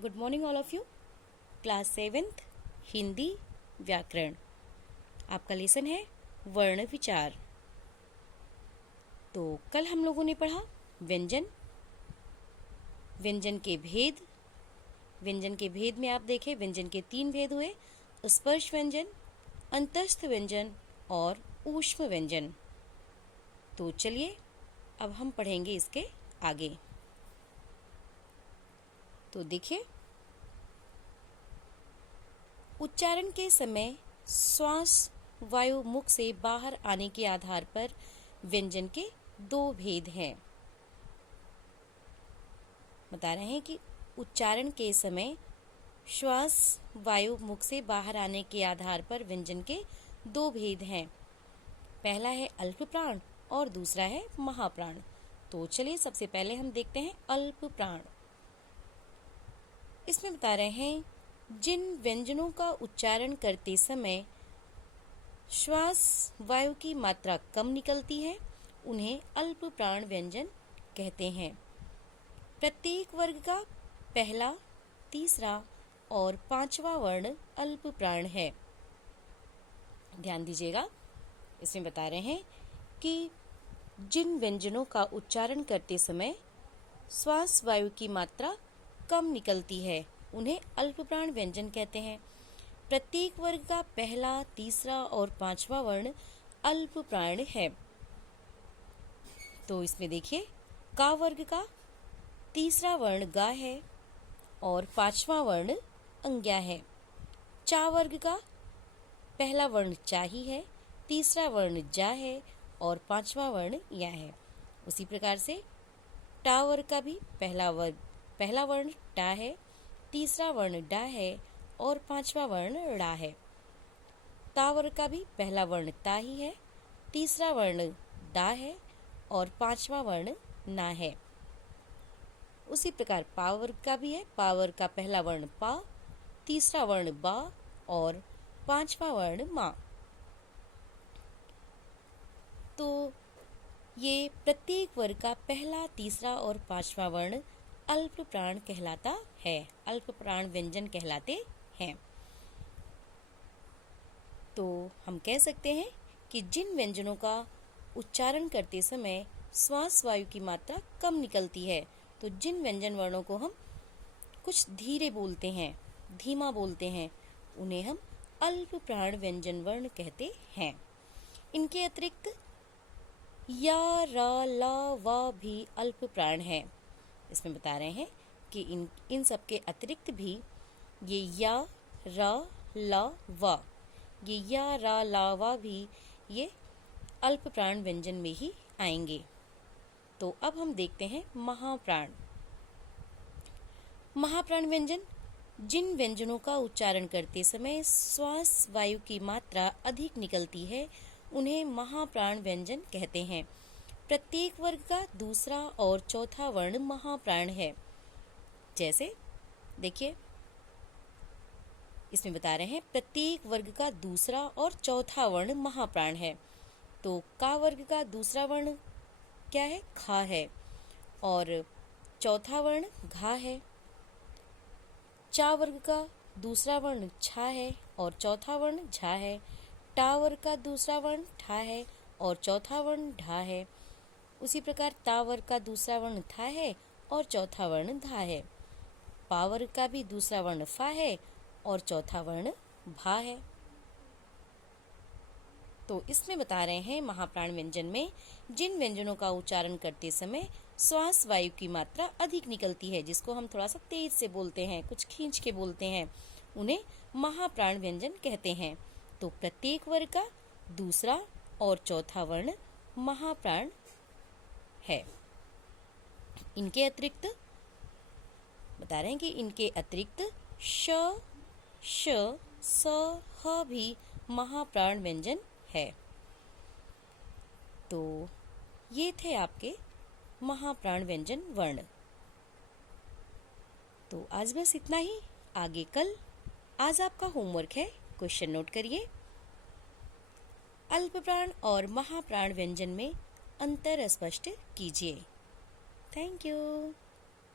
Good morning all of you. Class 7th Hindi व्याकरण। आपका lesson है वर्ण विचार। तो कल हम लोगों ने पढ़ा व्यंजन, व्यंजन के भेद। व्यंजन के भेद में आप देखें व्यंजन के 3 भेद हुए, स्पर्श व्यंजन, अंतस्थ व्यंजन और ऊष्म व्यंजन। तो चलिए अब हम पढ़ेंगे इसके आगे। तो देखिए, उच्चारण के समय श्वास वायु मुख से बाहर आने के आधार पर व्यंजन के 2 भेद हैं। बता रहे हैं कि उच्चारण के समय श्वास वायु मुख से बाहर आने के आधार पर व्यंजन के 2 भेद हैं। पहला है अल्प प्राण और दूसरा है महाप्राण। तो चलिए सबसे पहले हम देखते हैं अल्प प्राण। इसमें बता रहे हैं जिन व्यंजनों का उच्चारण करते समय श्वास वायु की मात्रा कम निकलती है उन्हें अल्प प्राण व्यंजन कहते हैं। प्रत्येक वर्ग का पहला, तीसरा और 5वां वर्ण अल्प प्राण है। ध्यान दीजिएगा, इसमें बता रहे हैं कि जिन व्यंजनों का उच्चारण करते समय श्वास वायु की मात्रा कम निकलती है उन्हें अल्प प्राण व्यंजन कहते हैं। प्रत्येक वर्ग का पहला, तीसरा और 5वां वर्ण अल्प प्राण है। तो इसमें देखिए, का वर्ग का तीसरा वर्ण गा है और 5वां वर्ण अंग्या है। चा वर्ग का पहला वर्ण चा ही है, तीसरा वर्ण जा है और 5वां वर्ण या है। उसी प्रकार से टा वर्ग का भी पहला वर्ण टा है, तीसरा वर्ण डा है और 5वां वर्ण ड़ा है। ता वर्ग का भी पहला वर्ण ता ही है, तीसरा वर्ण डा है और 5वां वर्ण ना है। उसी प्रकार पा वर्ग का भी है, पा वर्ग का पहला वर्ण पा, तीसरा वर्ण बा और 5वां वर्ण मा। तो ये प्रत्येक वर्ग का पहला, तीसरा और 5वां वर्ण अल्प प्राण कहलाता है, अल्प प्राण व्यंजन कहलाते हैं। तो हम कह सकते हैं कि जिन व्यंजनों का उच्चारण करते समय श्वास वायु की मात्रा कम निकलती है, तो जिन व्यंजन वर्णों को हम कुछ धीरे बोलते हैं, धीमा बोलते हैं, उन्हें हम अल्प प्राण व्यंजन वर्ण कहते हैं। इनके अतिरिक्त या, रा, ला, वा भी अल्प प्राण है। इसमें बता रहे हैं कि इन सब के अतिरिक्त भी ये या, रा, ला, वा, ये या, रा, ला, वा भी ये अल्प प्राण व्यंजन में ही आएंगे। तो अब हम देखते हैं महाप्राण। महाप्राण व्यंजन जिन व्यंजनों का उच्चारण करते समय श्वास वायु की मात्रा अधिक निकलती है उन्हें महाप्राण व्यंजन कहते हैं। प्रत्येक वर्ग का दूसरा और चौथा वर्ण महाप्राण है। जैसे देखिए, इसमें बता रहे हैं प्रत्येक वर्ग का दूसरा और चौथा वर्ण महाप्राण है। तो का वर्ग का दूसरा वर्ण क्या है? खा है और चौथा वर्ण घा है। चा वर्ग का दूसरा वर्ण छा है और चौथा वर्ण झा है। टा वर्ग का दूसरा वर्ण ठा है और चौथा वर्ण ढा है। उसी प्रकार ता वर्ग का दूसरा वर्ण था है और चौथा वर्ण धा है। पा वर्ग का भी दूसरा वर्ण फा है और चौथा वर्ण भा है। तो इसमें बता रहे हैं महाप्राण व्यंजन में जिन व्यंजनों का उच्चारण करते समय श्वास वायु की मात्रा अधिक निकलती है, जिसको हम थोड़ा सा तेज से बोलते हैं, कुछ खींच के बोलते हैं, उन्हें महाप्राण व्यंजन कहते हैं। तो प्रत्येक वर्ग का दूसरा और चौथा वर्ण महाप्राण है। इनके अतिरिक्त बता रहे हैं कि इनके अतिरिक्त श, श, स, ह भी महाप्राण व्यंजन है। तो ये थे आपके महाप्राण व्यंजन वर्ण। तो आज बस इतना ही, आगे कल। आज आपका होमवर्क है, क्वेश्चन नोट करिए। अल्प प्राण और महाप्राण व्यंजन में अंतर स्पष्ट कीजिए। Thank you.